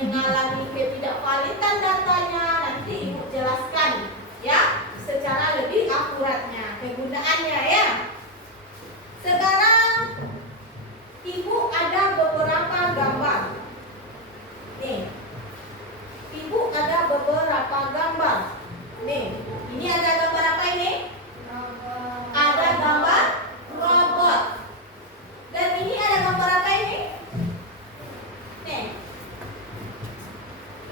mengalami ketidakvalidan datanya, nanti Ibu jelaskan ya secara lebih akuratnya kegunaannya ya. Sekarang Ibu ada beberapa gambar. Nih, Ibu ada beberapa gambar. Nih, ini ada gambar apa ini? Ada gambar robot. Dan ini ada gambar apa ini? Nih.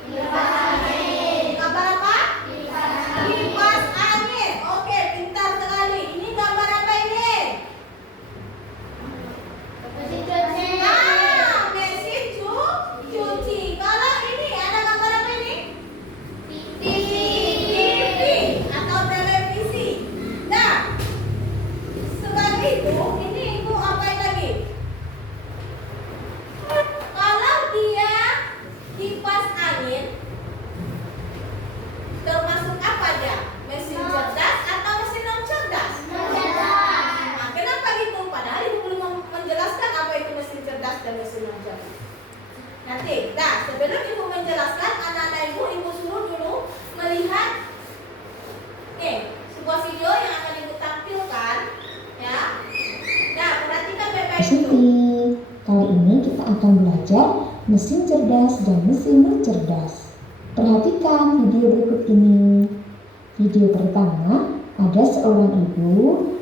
Kipas angin. Gambar apa? Kipas angin. Oke, pintar sekali. Ini gambar apa ini? Mesin cuci. Mesin cuci. Kalau ini ada gambar apa ini? TV atau televisi. Nah, sebagai itu, ini Ibu apain lagi? Kalau dia kipas angin, termasuk apa dia? Mesin cerdas atau mesin non cerdas? Nah, kenapa gitu? Padahal Ibu belum menjelaskan apa itu mesin cerdas dan mesin non cerdas. Nanti, nah sebelum Ibu menjelaskan, anak-anak Ibu suruh dulu melihat sebuah video yang akan Ibu tampilkan ya. Nah, perhatikan baik-baik dulu. Kali ini kita akan belajar mesin cerdas dan mesin non cerdas. Perhatikan video berikut ini. Video pertama, ada seorang ibu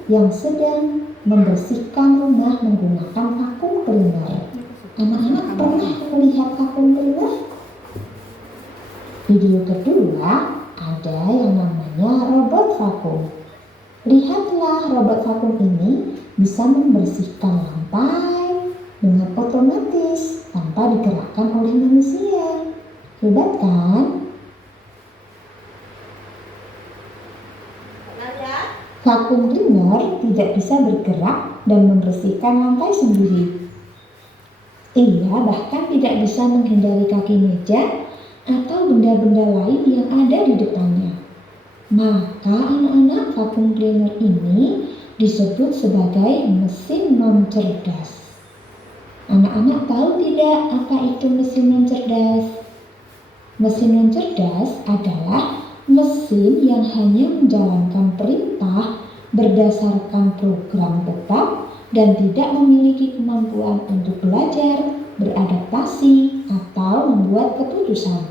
yang sedang membersihkan rumah menggunakan vakum cleaner. Anak-anak pernah melihat vakum cleaner? Video kedua, ada yang namanya robot vakum. Lihatlah robot vakum ini bisa membersihkan lantai dengan otomatis tanpa digerakkan oleh manusia. Hebat kan? Vakum cleaner tidak bisa bergerak dan membersihkan lantai sendiri. Ia bahkan tidak bisa menghindari kaki meja atau benda-benda lain yang ada di depannya. Maka anak-anak vakum cleaner ini disebut sebagai mesin non cerdas. Anak-anak tahu tidak apa itu mesin non cerdas? Mesin non cerdas adalah mesin yang hanya menjalankan perintah berdasarkan program tetap dan tidak memiliki kemampuan untuk belajar, beradaptasi, atau membuat keputusan.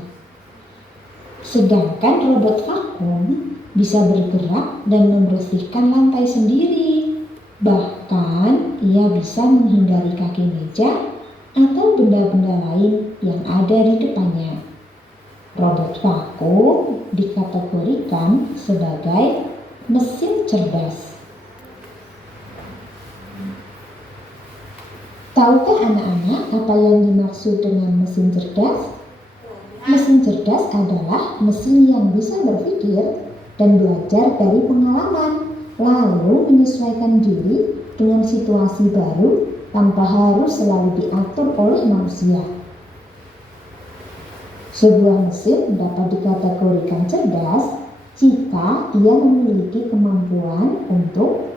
Sedangkan robot vakum bisa bergerak dan membersihkan lantai sendiri. Bahkan ia bisa menghindari kaki meja atau benda-benda lain yang ada di depannya. Robot vakum dikategorikan sebagai mesin cerdas. Tahukah anak-anak apa yang dimaksud dengan mesin cerdas? Mesin cerdas adalah mesin yang bisa berpikir dan belajar dari pengalaman, lalu menyesuaikan diri dengan situasi baru tanpa harus selalu diatur oleh manusia. Sebuah mesin dapat dikategorikan cerdas jika ia memiliki kemampuan untuk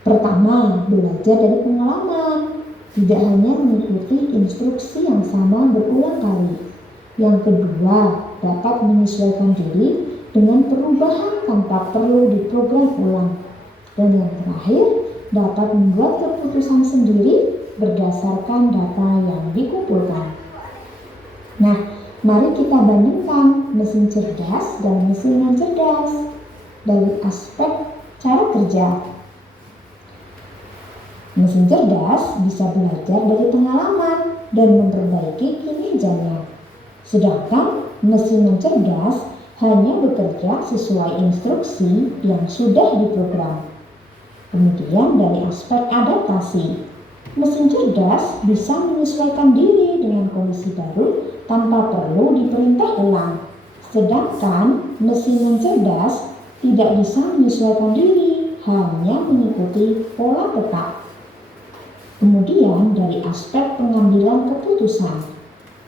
pertama, belajar dari pengalaman, tidak hanya mengikuti instruksi yang sama berulang kali. Yang kedua, dapat menyesuaikan diri dengan perubahan tanpa perlu diprogram ulang. Dan yang terakhir, dapat membuat keputusan sendiri berdasarkan data yang dikumpulkan. Nah, mari kita bandingkan mesin cerdas dan mesin non cerdas dari aspek cara kerja. Mesin cerdas bisa belajar dari pengalaman dan memperbaiki kinerjanya. Sedangkan mesin non cerdas hanya bekerja sesuai instruksi yang sudah diprogram. Kemudian dari aspek adaptasi, mesin cerdas bisa menyesuaikan diri dengan kondisi baru tanpa perlu diperintah ulang. Sedangkan mesin non cerdas tidak bisa menyesuaikan diri, hanya mengikuti pola tetap. Kemudian dari aspek pengambilan keputusan,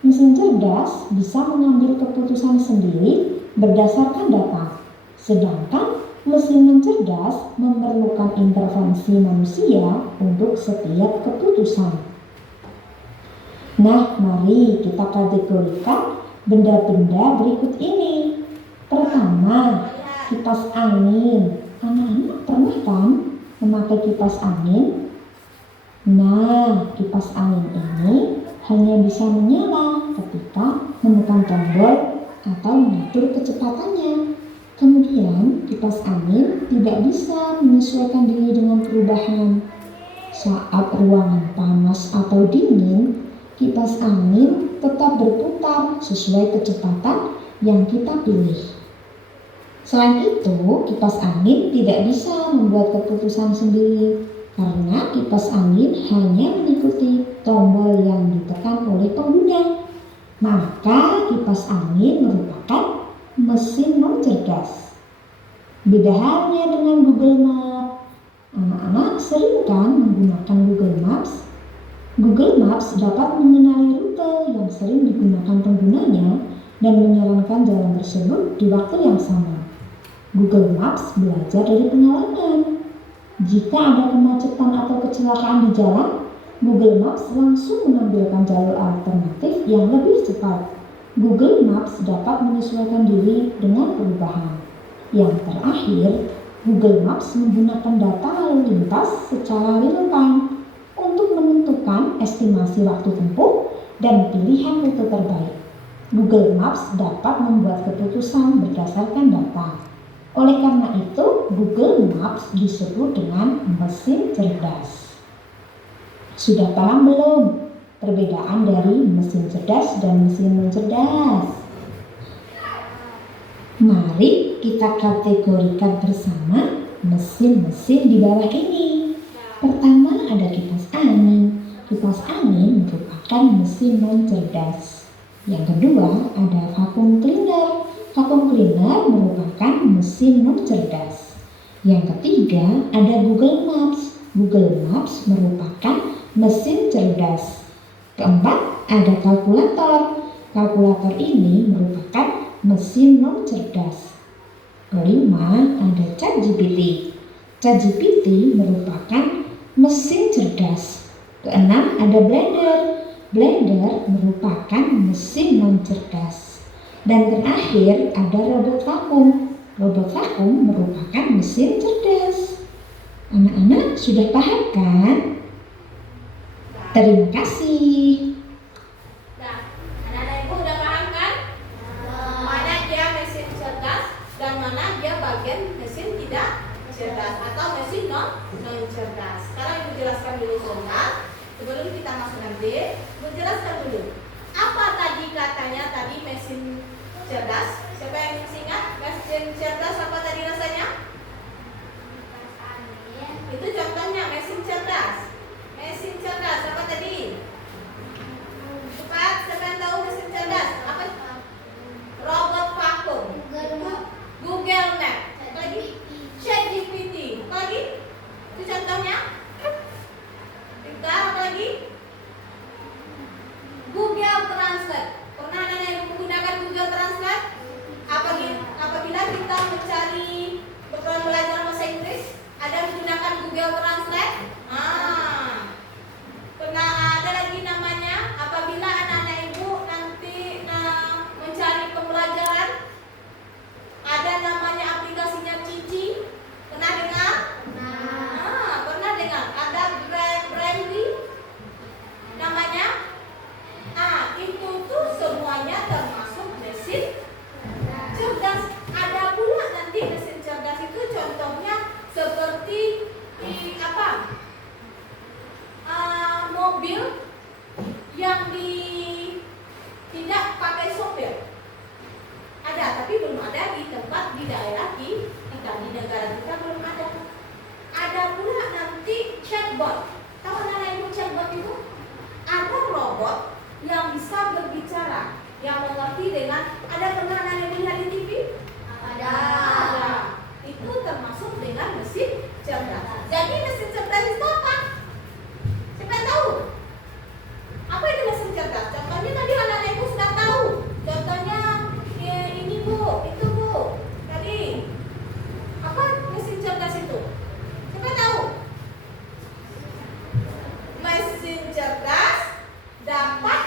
mesin cerdas bisa mengambil keputusan sendiri berdasarkan data, sedangkan mesin non cerdas memerlukan intervensi manusia untuk setiap keputusan. Nah, mari kita kategorikan benda-benda berikut ini. Pertama, kipas angin. Anak-anak pernah kan memakai kipas angin? Nah, kipas angin ini hanya bisa menyala ketika menekan tombol atau mengatur kecepatannya. Kemudian, kipas angin tidak bisa menyesuaikan diri dengan perubahan. Saat ruangan panas atau dingin, kipas angin tetap berputar sesuai kecepatan yang kita pilih. Selain itu, kipas angin tidak bisa membuat keputusan sendiri karena kipas angin hanya mengikuti tombol yang ditekan oleh pengguna. Maka kipas angin merupakan mesin non-cerdas. Beda halnya dengan Google Maps. Anak-anak sering kan menggunakan Google Maps? Google Maps dapat mengenali rute yang sering digunakan penggunanya dan menyarankan jalan tersebut di waktu yang sama. Google Maps belajar dari pengalaman. Jika ada kemacetan atau kecelakaan di jalan, Google Maps langsung menampilkan jalur alternatif yang lebih cepat. Google Maps dapat menyesuaikan diri dengan perubahan. Yang terakhir, Google Maps menggunakan data lalu lintas secara real-time untuk menentukan estimasi waktu tempuh dan pilihan rute terbaik. Google Maps dapat membuat keputusan berdasarkan data. Oleh karena itu, Google Maps disebut dengan mesin cerdas. Sudah paham belum perbedaan dari mesin cerdas dan mesin non-cerdas? Mari kita kategorikan bersama mesin-mesin di bawah ini. Pertama ada kipas angin. Kipas angin merupakan mesin non-cerdas. Yang kedua ada vacuum cleaner. Vacuum cleaner merupakan mesin non-cerdas. Yang ketiga ada Google Maps. Google Maps merupakan mesin cerdas. Keempat ada kalkulator. Kalkulator ini merupakan mesin non-cerdas. Kelima ada ChatGPT. ChatGPT merupakan mesin cerdas. Keenam ada Blender. Blender merupakan mesin non-cerdas. Dan terakhir ada robot vakum. Robot vakum merupakan mesin cerdas. Anak-anak sudah paham kan? Terima kasih. Nah, anak-anak ibu udah paham kan? Mana dia mesin cerdas dan mana dia bagian mesin tidak cerdas atau mesin non-cerdas. Sekarang ibu jelaskan dulu sebentar. Sebelum kita masuk nanti, ibu jelaskan dulu. Apa tadi katanya tadi mesin cerdas? Siapa yang masih ingat? Mesin cerdas apa tadi rasanya? Itu contohnya mesin cerdas. Mesin cerdas apa tadi? Cepat, siapa yang tahu mesin cerdas? Apa? Robot vakum. Google Map. Apa lagi? ChatGPT. Apa lagi? Itu contohnya. Apa lagi? Google Translate. Pernah ada yang menggunakan Google Translate? Apabila kita mencari belajar bahasa Inggris, ada menggunakan Google Translate. Pernah ada lagi namanya apabila anak-anak ibu nanti mencari pembelajaran, ada namanya aplikasinya Cici. Pernah dengar? Pernah dengar? Ada Brainly namanya. Itu tuh semuanya termasuk mesin cerdas. Ada pula nanti mesin cerdas itu contohnya seperti mobil yang tidak pakai sopir. Ada, tapi belum ada di tempat di daerah kita di negara kita belum ada. Ada pula nanti chatbot. Tahu anak ibu chatbot itu? Ada robot yang bisa berbicara, yang mengerti dengan. Ada pernah anak lihat di TV? Ada. Itu termasuk dengan mesin cerdas. Jadi mesin cerdas itu apa? Siapa yang tahu? Apa itu mesin cerdas? Contohnya tadi anak-anak ibu sudah tahu. Contohnya ini bu, itu bu. Tadi apa mesin cerdas itu? Siapa yang tahu? Mesin cerdas dapat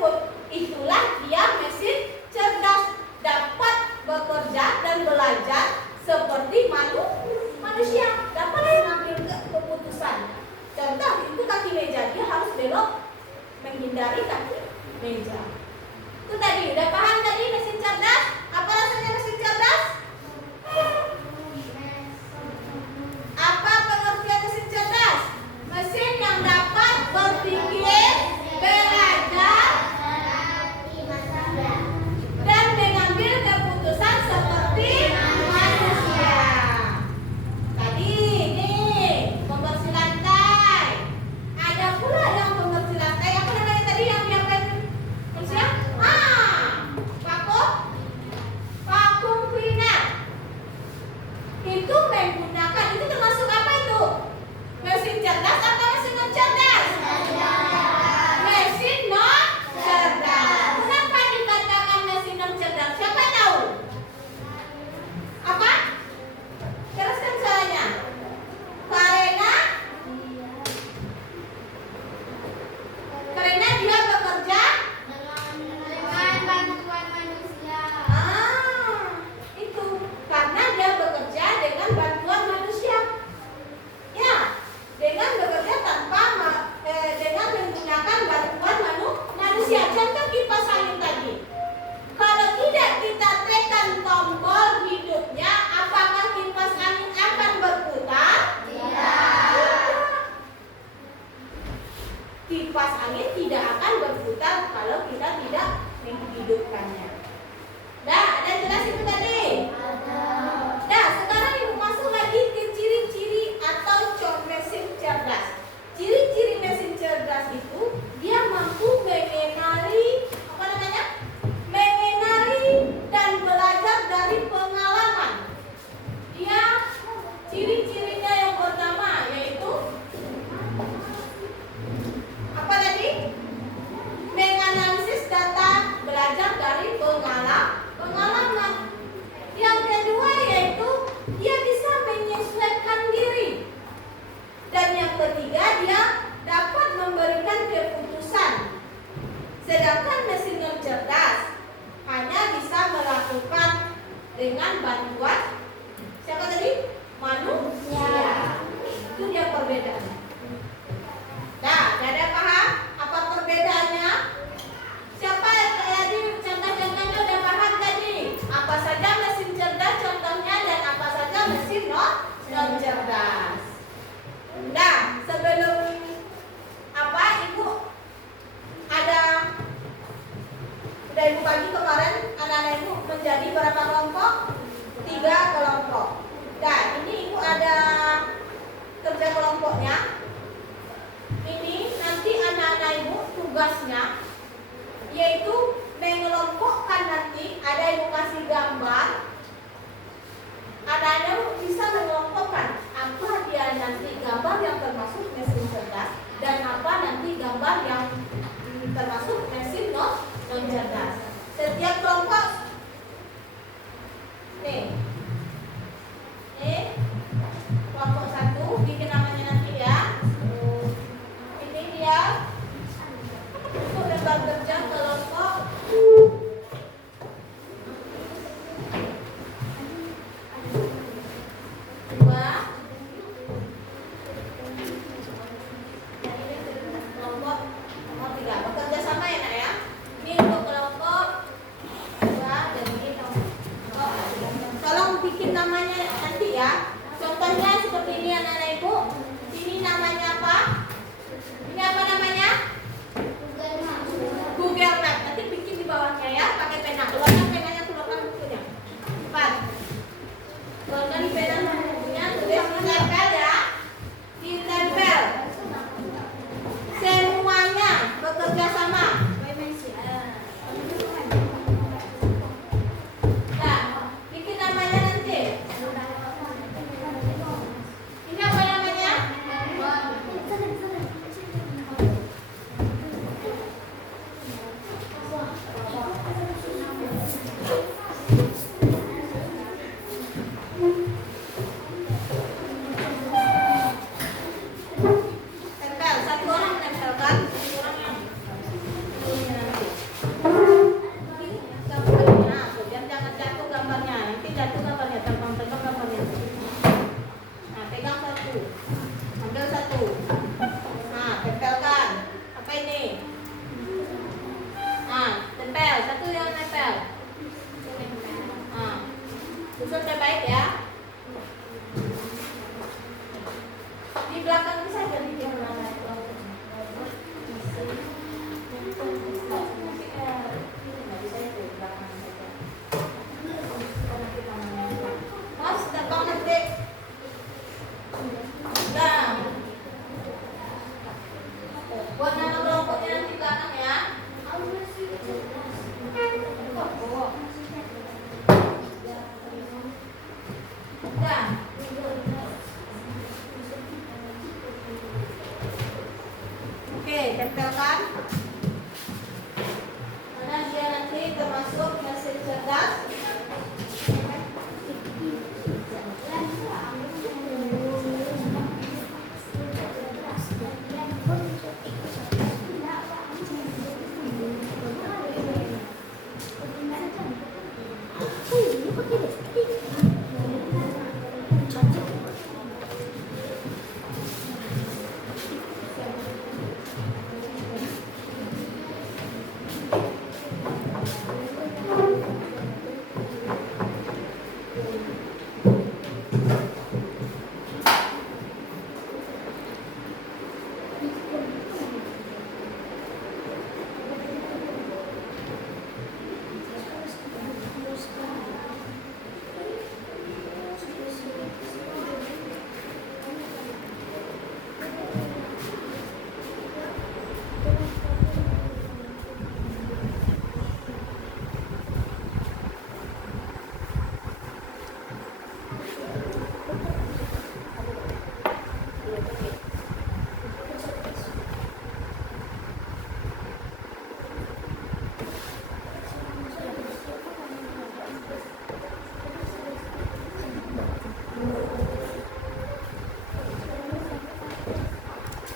tersebut. Itulah dia mesin cerdas, dapat bekerja dan belajar seperti manusia, dapat mengambil keputusan. Contoh itu kaki meja, dia harus belok menghindari kaki meja. Itu tadi, udah paham tadi mesin cerdas? Apa rasanya mesin cerdas? Apa pengertian mesin cerdas? Mesin yang dapat berpikir, belajar, dan mengambil keputusan seperti manusia. Tadi nih pembersih lantai. Ada pula yang pembersih lantai. Apa namanya tadi yang diapain manusia? Vakum cleaner. Itu menggunakan, itu termasuk apa itu? Mesin cerdas atau mesin non cerdas? Mesin non cerdas. Kenapa dikatakan mesin non cerdas? Siapa tahu? Apa? Jelaskan caranya. Karena dia bekerja dengan bantuan manusia. Itu karena dia bekerja dengan bantuan manusia. Ya, dengan bekerja dengan menggunakan bantuan manusia. Contoh kipas angin tadi. Kalau tidak kita tekan tombol hidupnya, apakah kipas angin akan berputar? Tidak. Kipas angin tidak akan berputar kalau kita tidak menghidupkannya. Dah, ada jelas itu tadi? Nah, sekarang ibu masuk lagi ke ciri-ciri atau mesin cerdas. Ciri-ciri mesin cerdas itu dia mampu mengenali dan belajar dari pengalaman. Dia ciri-cirinya yang pertama yaitu apa tadi? Menganalisis data, belajar dari pengalaman. Yang kedua yaitu dia bisa menyesuaikan diri. Dan yang ketiga dia dapat memberikan keputusan. Sedangkan mesin non cerdas hanya bisa melakukan dengan bantuan siapa tadi? Manusia. Itu dia perbedaannya. Nah, ada paham apa perbedaannya? Siapa yang tadi contoh-contohnya udah paham tadi? Apa saja mesin cerdas contohnya dan apa saja mesin non cerdas. Nah, sebelum ibu ada udah ibu bagi kemarin anak-anak ibu menjadi berapa kelompok? 3 kelompok. Nah, ini ibu ada kerja kelompoknya. Ini nanti anak-anak ibu tugasnya yaitu mengelompokkan, nanti ada ibu kasih gambar. Anak-anak ibu bisa mengelompokkan apa dia nanti gambar yang termasuk mesin cerdas dan apa nanti gambar yang termasuk mesin non cerdas. Setiap kelompok nih kelompok 1 bikin namanya nanti ya. Ini dia untuk lembar kerja kelompok 2. Kelompok nomor 3 bekerja sama ya nak ya. Ini untuk kelompok 2 dan ini kelompok 3. Tolong bikin namanya nanti ya. Contohnya seperti ini anak-anak ibu. Ini namanya apa? Ini apa namanya? Google Maps. Google baik-baik ya. Di belakang saja di yang mana? Mas, terbang nanti. Nah, buat nama kelompoknya nanti belakang ya. Dah. Oke, tempelkan. Karena dia nanti termasuk mesin cerdas.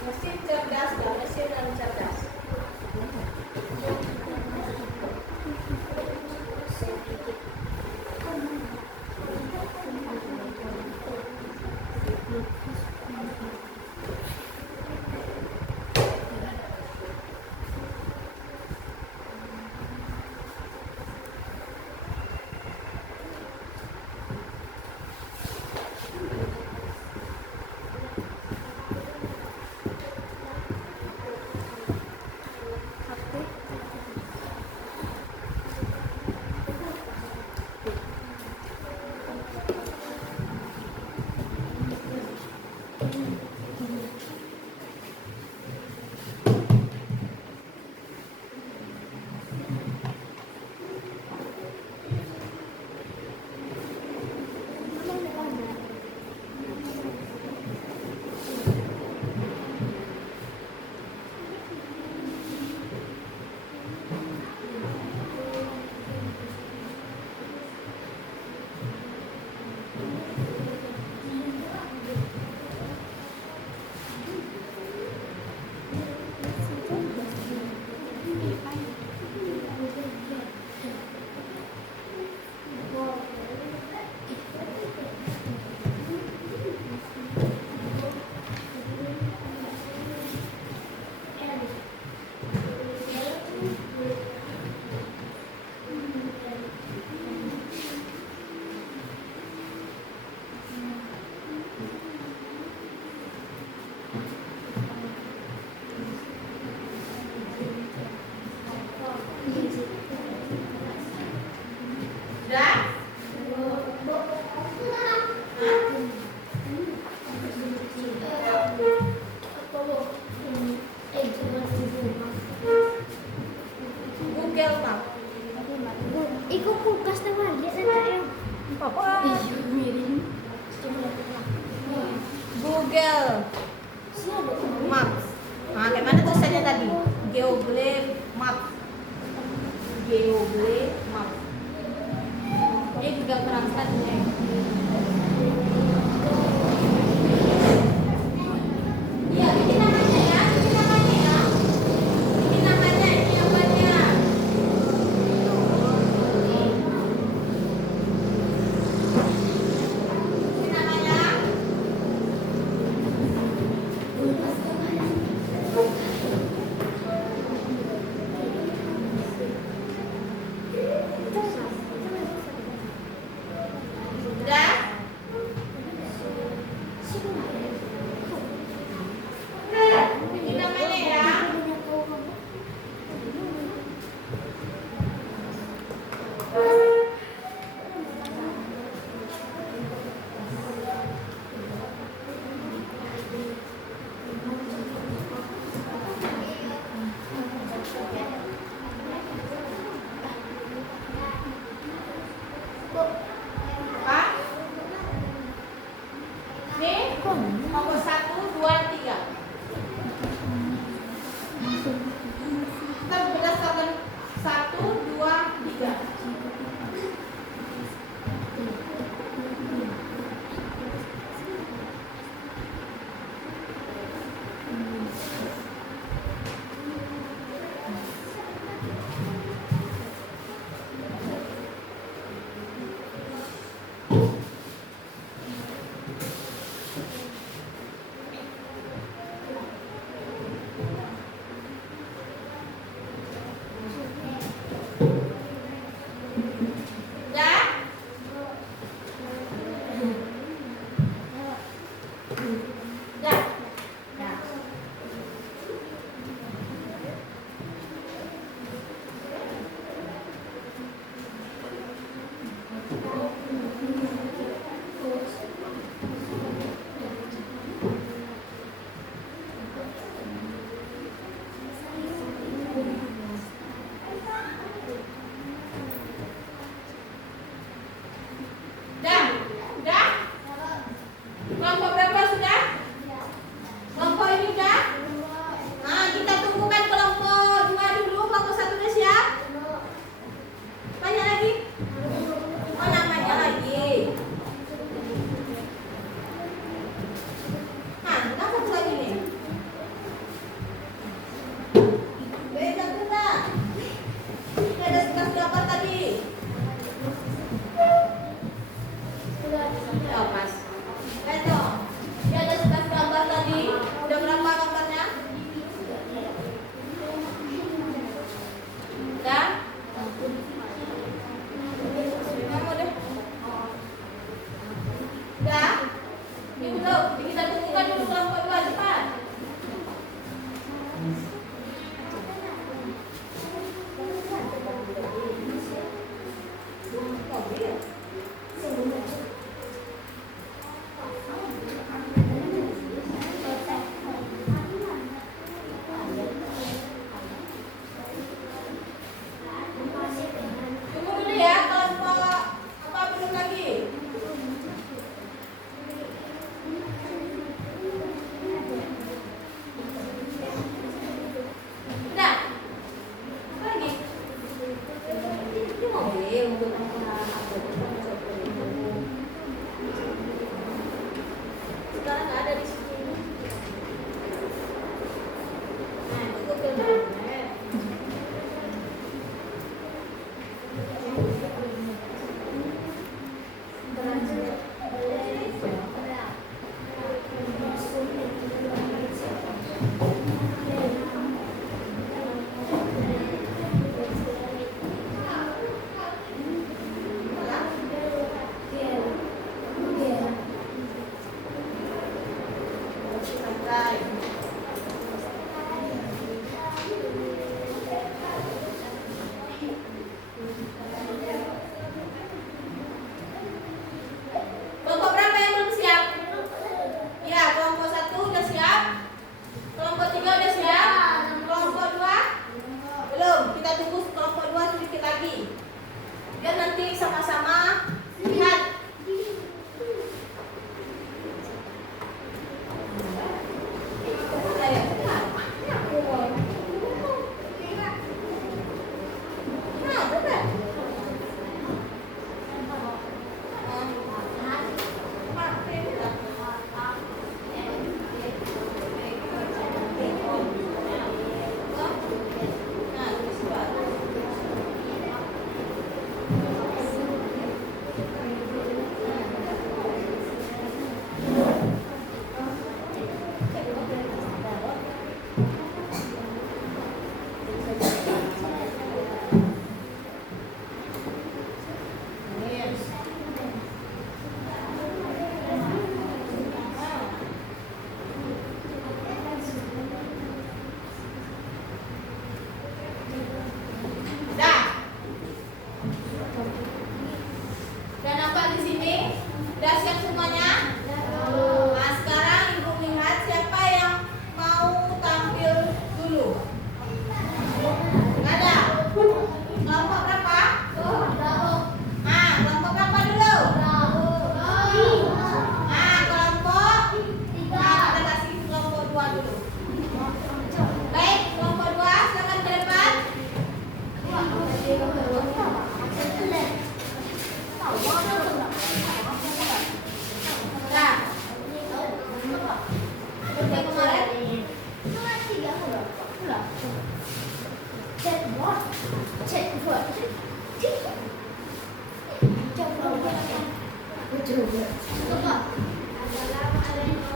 Mesin cerdas dan mesin non cerdas. Google Map. Iku kulkas teman dia saya. Apa? Miring. Google Map. Nah, kayak mana tulisannya tadi? Google Map. Google Map. Ini juga Translate nih. Iya, bikin namanya ya. Bikin namanya ya. Bikin namanya ini apanya? Bikin namanya. Udah.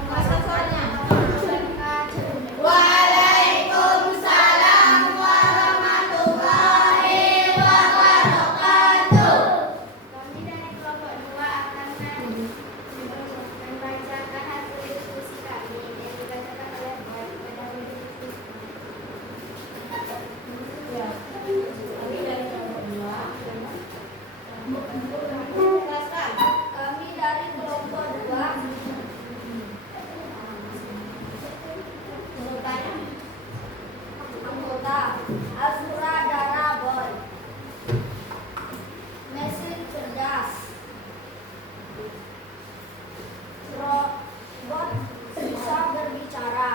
Pasal soalnya. Waalaikumsalam warahmatullahi wabarakatuh. Kami dari kelompok 2 akan membacakan hasil diskusi kami yang dibacakan oleh Boy pada Ya. Kami dari kelompok 2. Jelaskan. Kami dari kelompok 2 anggota Azura Dara Boy. Mesin cerdas, robot bisa berbicara,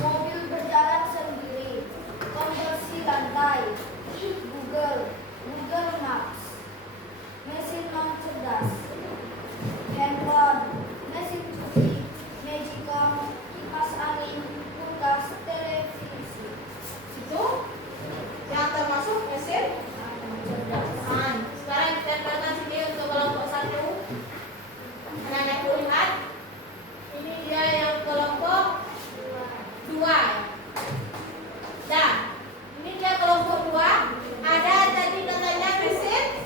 mobil berjalan sendiri, konversi lantai, Google Maps, mesin non cerdas, handphone, mesin cuci, magicom, kipas angin, kulkas, televisi. Itu yang termasuk mesin cerdas. Sekarang kita datang sini untuk kelompok 1. Anak-anak lihat. Ini dia yang kelompok 2. Dan ini dia kelompok 2. Ada tadi katanya mesin.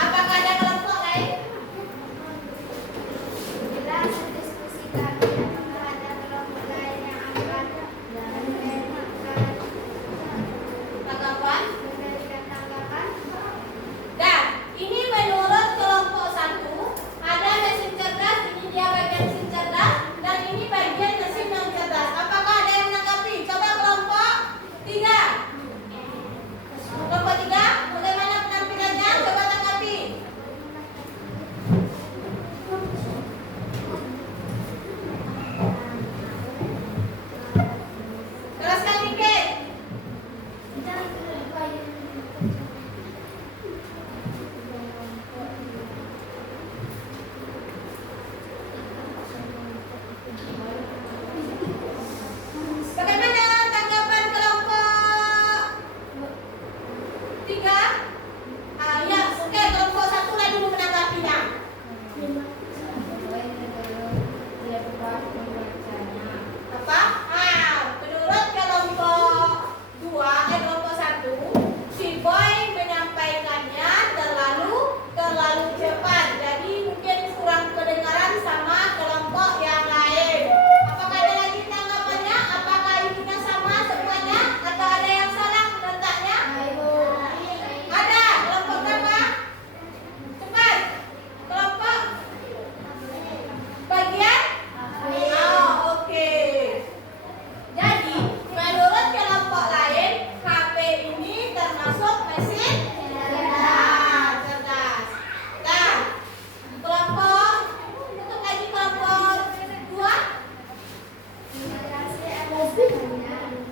Apakah ada kelompok lain? Bila hasil diskusi kami apakah ada kelompok lain yang akan memberikan tanggapan? Dan ini menurut kelompok 1 ada mesin cerdas. Ini dia bagian mesin cerdas. Dan ini bagian mesin non cerdas. Apakah ada yang menanggapi? Coba kelompok 3. Kelompok 3, bagaimana penampilannya? Coba tanggapi. Jelaskan dikit. Bagaimana tanggapan kelompok 3? Ya, oke, kelompok 1 lah dulu menanggapinya. Apa? Menurut kelompok 2, kelompok 1, si Boy menyampaikannya terlalu cepat. Jadi mungkin kurang kedengaran sama kelompok yang lain. Apakah ada lagi tanggapannya? Apakah ininya sama semuanya? Atau ada yang salah letaknya? Ada. Kelompok berapa? Cepat. Kelompok bagian? Oke. Jadi, menurut kelompok lain, HP ini termasuk mesin cerdas. Nah, kelompok untuk lagi kelompok 2. Terima kasih atas pertanyaannya.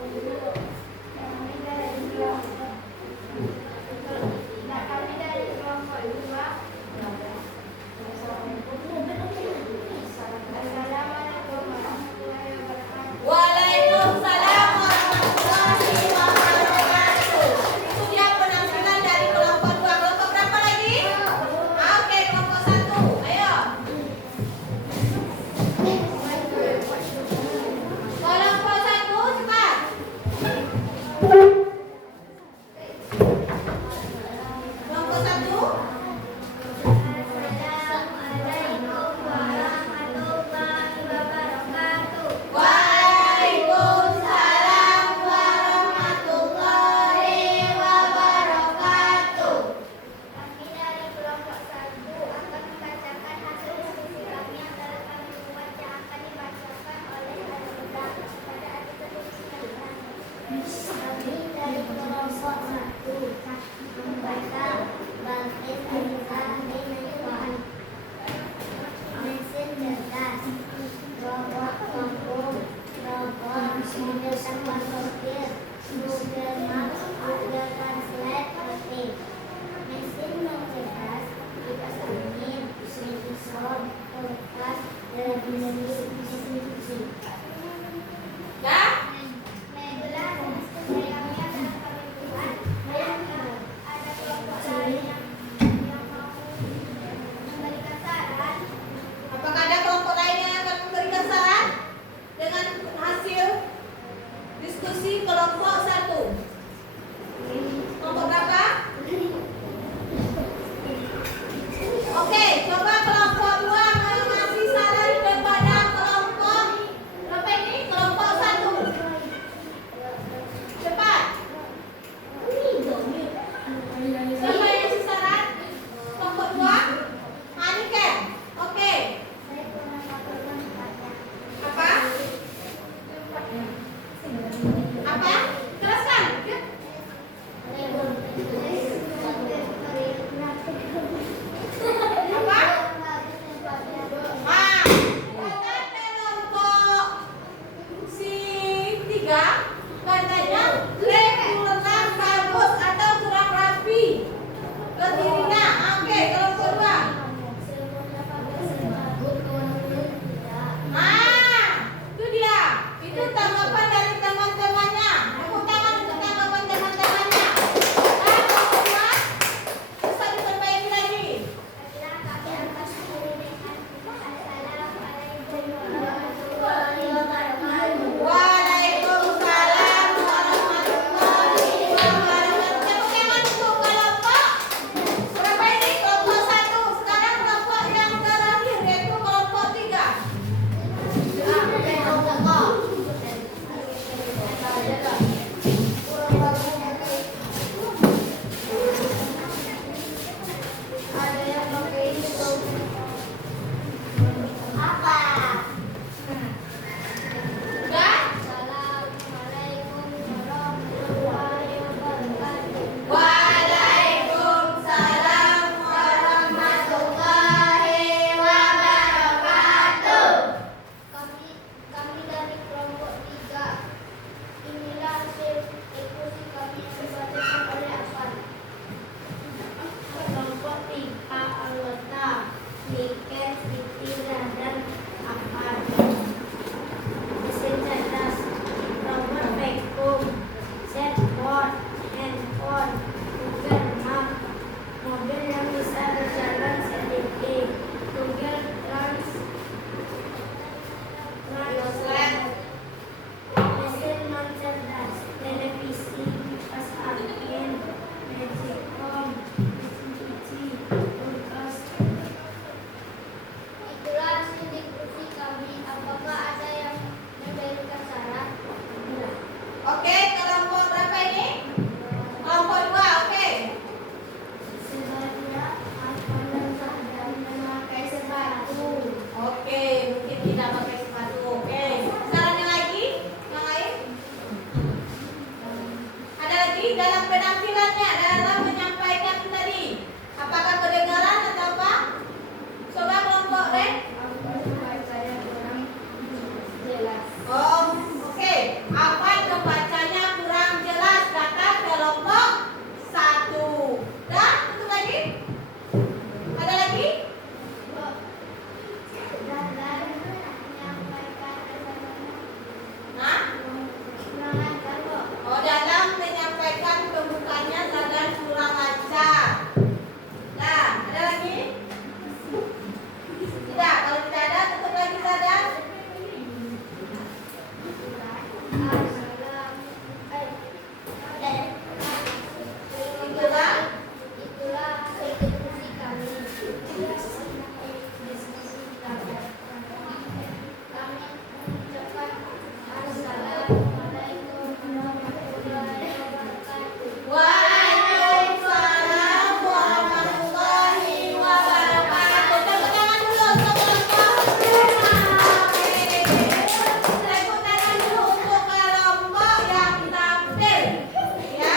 Kami dari kelompok 2. Assalamualaikum warahmatullahi wabarakatuh. Waalaikumsalam warahmatullahi wabarakatuh. Itu dia penampilan dari kelompok 2. Kelompok berapa lagi? Oke, kelompok 1. Ayo. Kelompok 1, cepat. Kelompok 1. Assalamualaikum warahmatullahi wabarakatuh. Waalaikumsalam warahmatullahi wabarakatuh. Kami dari kelompok 1 akan membacakan hasil diskusi kami yang telah kami buat yang akan dibacakan oleh anggota pada akhir diskusi kami. Kami dari kelompok 1 membaca Balkis Anissa Binaiwan, mesin cerdas, robot kampung, robot mobil tanpa sopir, Google Maps, Google Translate, oke. Mesin non cerdas, kipas angin, magicom, kulkas, televisi, mesin cuci. Ya? Ada kelompok lain yang mau lagi dalam penampilannya, dalam menyampaikan tadi. Apakah kedengaran atau apa? Coba kelompok Ren. Oh, oke. Apa itu bacanya kurang jelas? Kata kelompok 1. Dah, itu lagi? Ada lagi? Nah? Oh, dalam menyampaikan pembukanya sadar kurang lancar. Nah, ada lagi? Tidak, kalau tidak ada, tutup lagi sadar. Itulah kontribusi kami. Kami mengucapkan assalamualaikum warahmatullahi wabarakatuh. Waalaikumsalam warahmatullahi wabarakatuh. Tepuk tangan dulu untuk kelompok. Tepuk tangan dulu untuk kelompok yang tampil. Ya,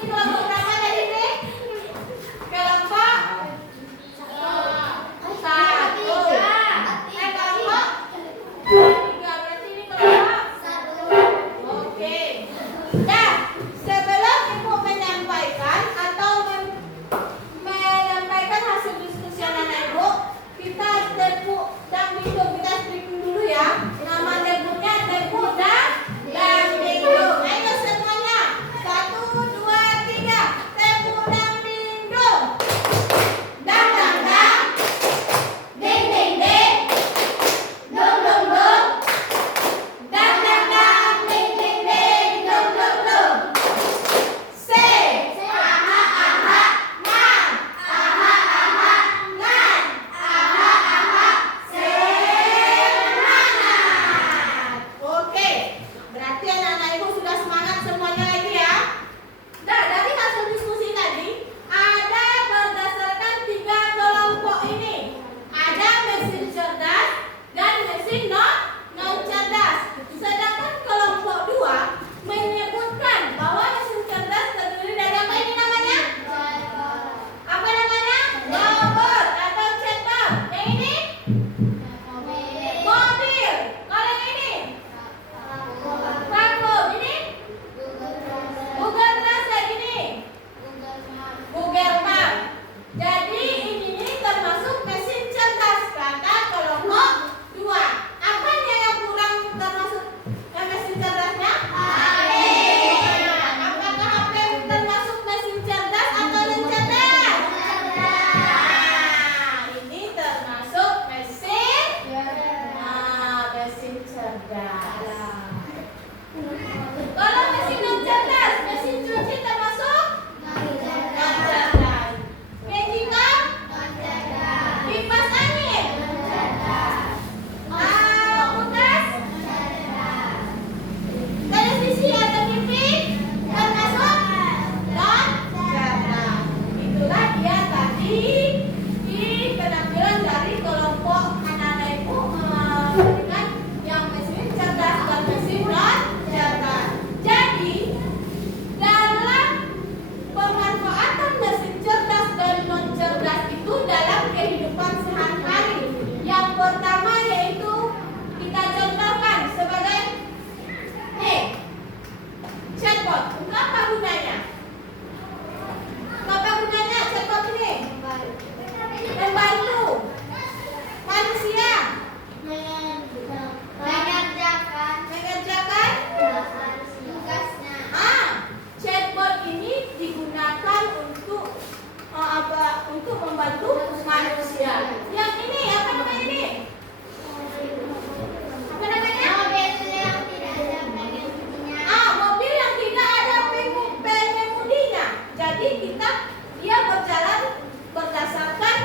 ini kelompok berapa tadi nih? Kelompok 1. Kelompok 3. Berarti ini kelompok. Oke. Nah, sebelum Ibu menyampaikan atau menyampaikan hasil diskusi anak-anak Ibu, kita tepuk dan dingdung. Kita speaking dulu ya. Nama debutnya tepuk dan dingdung. Ayo semuanya. 1, 2, 3. Tepuk dan dingdung. Dang dang dang. Ding ding ding. Dung dung dung. Dang dang dang. Ding ding ding. Dung dung dung. Say. Aha aha. Ngan. Aha aha. Ngan. Aha aha. Semangat. Oke. Berarti anak-anak Ibu sudah semangat semuanya lagi ya. Nah, dari hasil diskusi tadi ada berdasarkan 3 kelompok ini. Ada mesin cerdas dan mesin non cerdas. Sedangkan kelompok 2 menyebutkan bahwa mesin cerdas terdiri dari apa ini namanya? Apa namanya? Robot atau chatbot. Yang ini? Mobil. Kalau yang ini? Vakum. Ini? Google Translate. Ini? Google Map. Jadi ini termasuk mesin cerdas kata kelompok 2. Apanya yang kurang termasuk mesin cerdasnya? HP. Apakah HP termasuk mesin cerdas atau non cerdas? Nah, ini termasuk mesin mesin cerdas. Kalau mesin non cerdas, mesin cuci termasuk non cerdas. Magic cup, kipas angin, kulkas, televisi atau TV termasuk non cerdas. Itulah dia tadi di penampilan dari kelompok anak-anak Ibu memberikan yang mesin cerdas dan mesin non cerdas. Jadi dalam pemanfaatan mesin cerdas dan non cerdas itu dalam kehidupan sehari-hari. Yang pertama yaitu kita contohkan sebagai chatbot. Untuk apa gunanya? Apa gunanya chatbot ini? Membantu manusia mengerjakan tugasnya. Chatbot ini digunakan untuk untuk membantu manusia. Yang ini apa namanya ini? Apa namanya? Mobil yang tidak ada pengemudinya. Mobil yang tidak ada pengemudinya. Jadi dia berjalan berdasarkan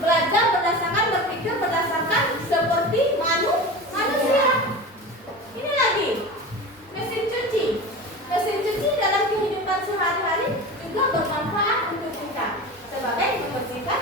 belajar berdasarkan berpikir berdasarkan seperti manusia. Ini lagi mesin cuci. Mesin cuci dalam kehidupan sehari-hari juga bermanfaat untuk kita sebagai membersihkan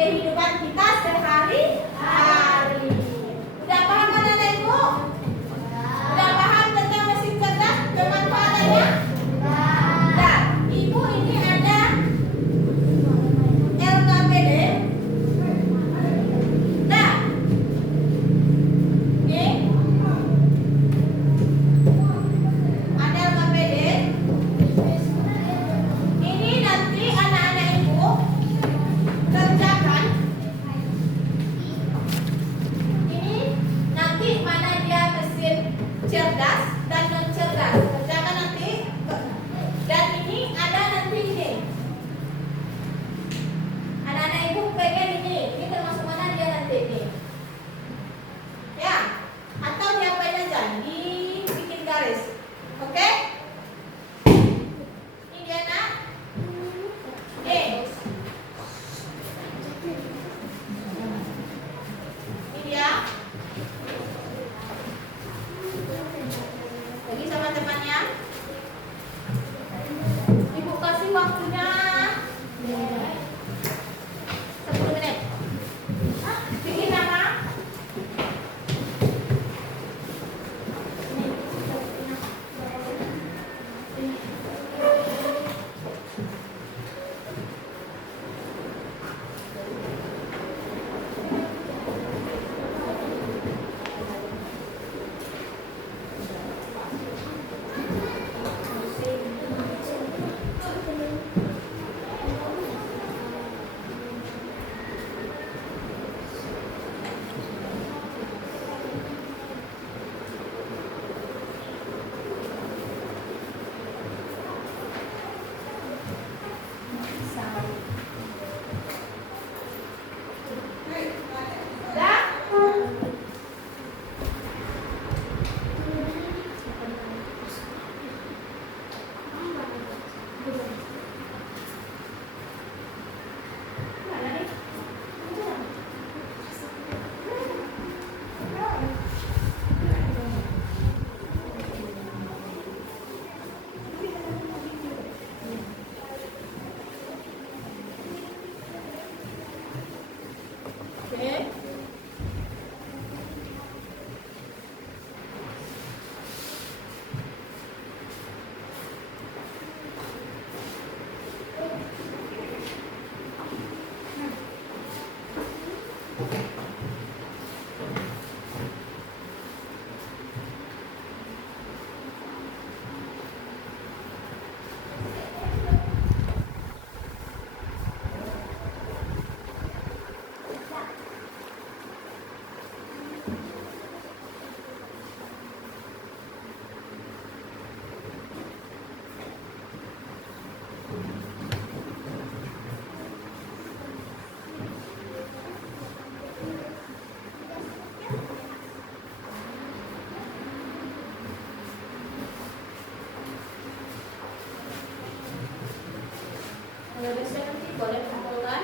kehidupan kita sehari-hari. Udah paham anak-anak Ibu? Udah paham tentang mesin cerdas kemanfaatannya? Nah, Ibu ini ada LKPD. Nah, ini ada LKPD. Ini nanti anak-anak Ibu kerjakan. Ini nanti mana dia mesin cerdas dan non cerdas. Kerjakan nanti. Dan ini ada nanti ini. Anak-anak Ibu pengen ini. Ini termasuk mana dia nanti ini. Ya. Atau diapain aja. Dibikin garis. Oke? Ini dia nak. Ini dia. Lagi sama temannya. Ibu kasih waktunya 10 menit. Bikin nama. Dah? Mana nih? Oke. Kalau bisa nanti boleh kumpulkan.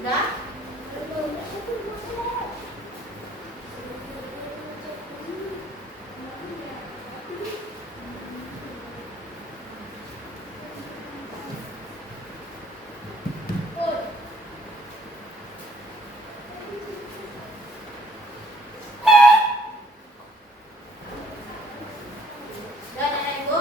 Udah? Dan anak Ibu.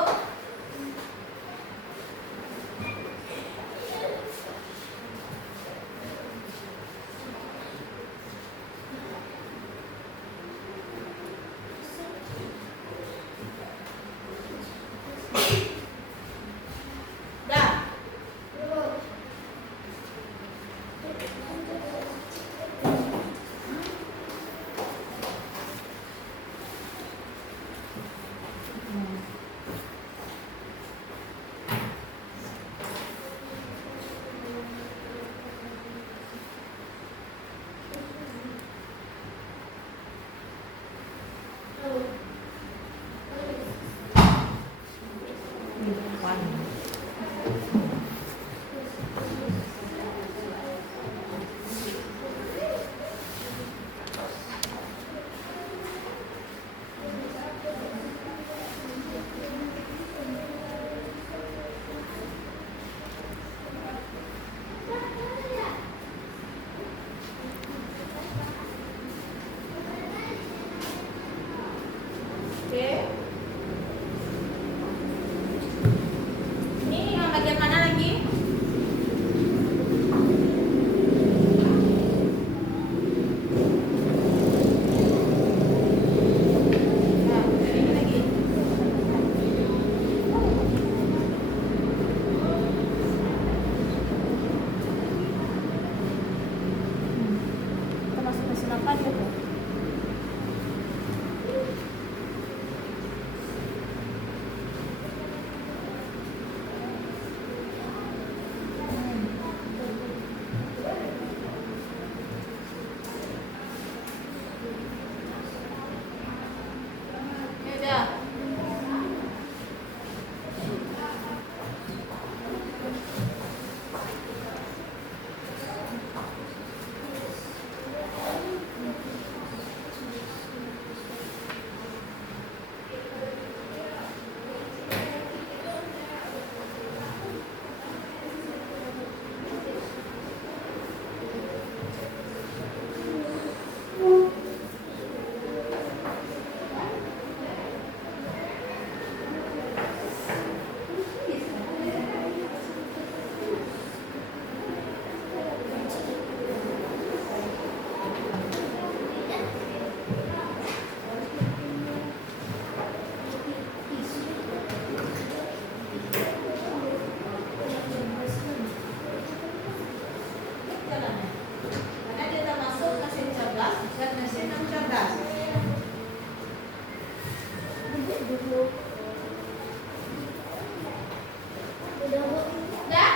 Oke. Ini yang bagian mana lagi? Nah, ini lagi. Kita masuk mesin apa dia tuh? Ya udah. Jalannya. Karena dia termasuk mesin cerdas dan mesin non cerdas. Udah?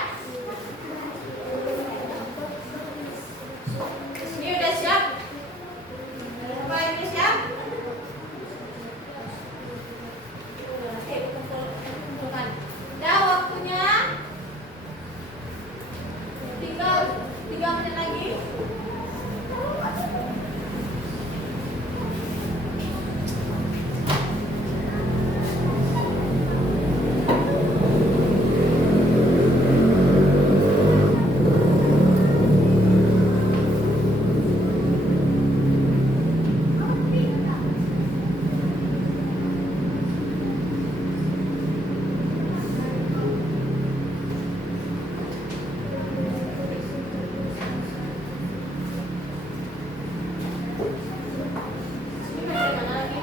Ini udah siap? Apa ini siap? Oke, kumpulkan. Udah waktunya. Tinggal 3 menit lagi. Ini bagian mana lagi?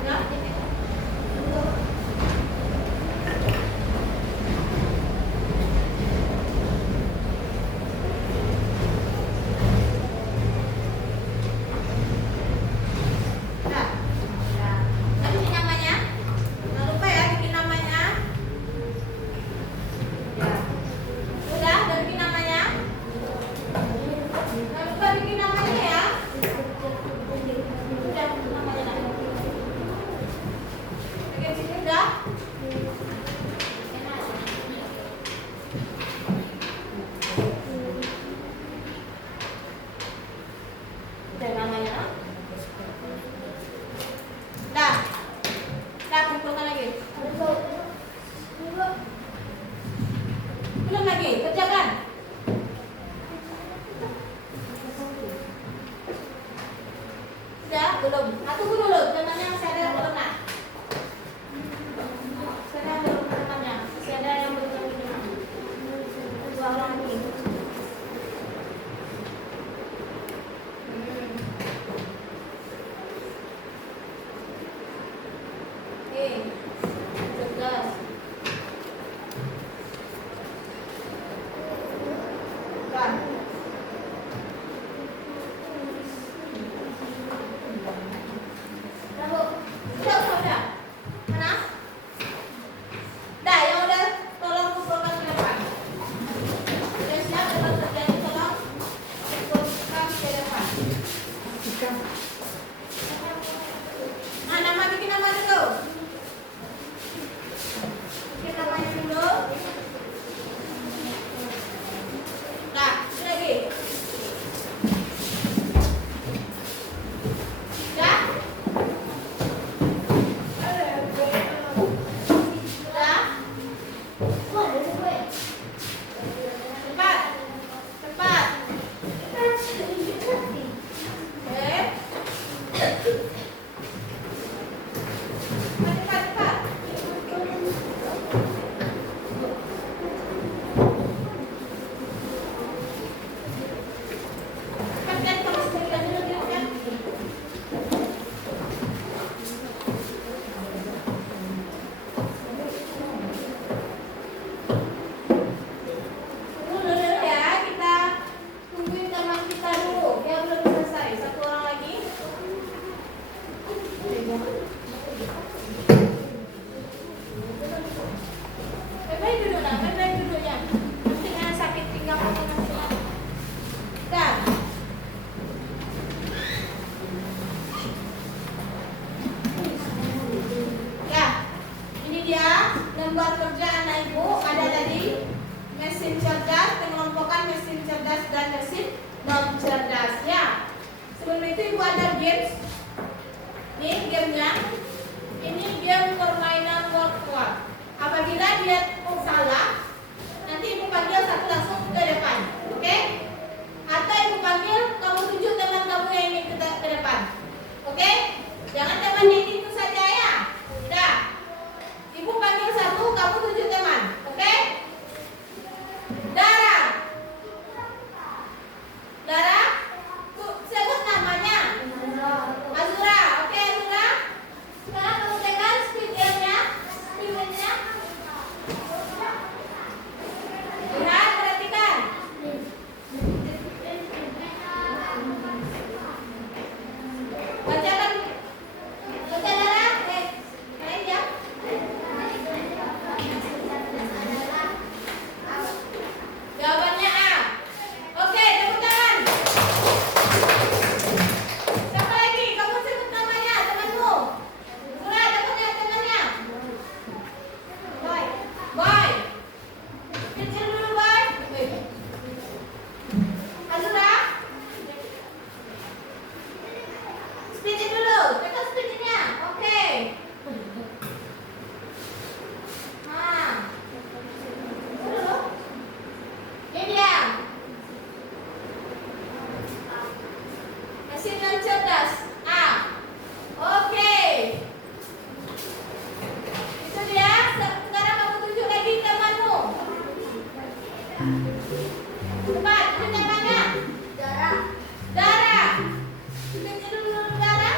Udah? Udah. Udah bikin namanya. Jangan lupa ya bikin namanya. Ya. Udah bikin namanya. Jangan lupa bikin namanya ya. Udah namanya dah. Bagian sini udah. Udah namanya. Dah. Dah kumpulkan lagi. Belum lagi, kerjakan. Sudah, belum. Tunggu dulu, temannya masih ada yang belum nah. Masih ada yang belum temannya. Masih ada yang belum teman. 2 orang lagi. Oke, cerdas. Bukan. Nama bikin nama dulu. Bikin namanya dulu. Nah, lagi. Dah. Dah. Cepat. Cepat. Cepat, cepat. Cepat, terus sekali lagi dulu kan. Dulu ya, kita tungguin teman kita dulu. Dia belum selesai. Satu orang lagi. Bye-bye dulu nak, bye-bye dulu ya. Nanti jangan sakit pinggang kamu nanti. Dah. Ya, ini dia lembar kerja anak ibu. Ada tadi mesin cerdas, pengelompokan mesin cerdas dan mesin non cerdas. Ya, sebelum itu ibu ada games. Ini gamenya. Ini game permainan word-word. Apabila dia salah, nanti ibu panggil satu langsung ke depan, oke? Atau ibu panggil, kamu tunjuk teman kamu yang ini ke depan, oke? Jangan teman yang itu saja ya. Udah. Ibu panggil satu, kamu tunjuk teman, oke? Dara. Dara, sebut namanya. Azura, oke Azura? Sekarang kamu pegang speed game-nya, speed-nya. Lihat, perhatikan. Bacakan. Baca Dara. Main ya. Jawabannya A. Oke, tepuk tangan. Siapa lagi? Kamu sebut namanya, temanmu. Surah, temannya, temannya. Boy. Boy. Kecil dulu, Boy. Azura. Speedin dulu. Tekan speedinnya. Oke. Nah. Dulu. Ini dia. Mesin non cerdas. A. Oke. Itu dia. Sekarang kamu tunjuk lagi temanmu. Cepat, tunjuk temannya. Dara. Dara. Tunjuk dulu Dara.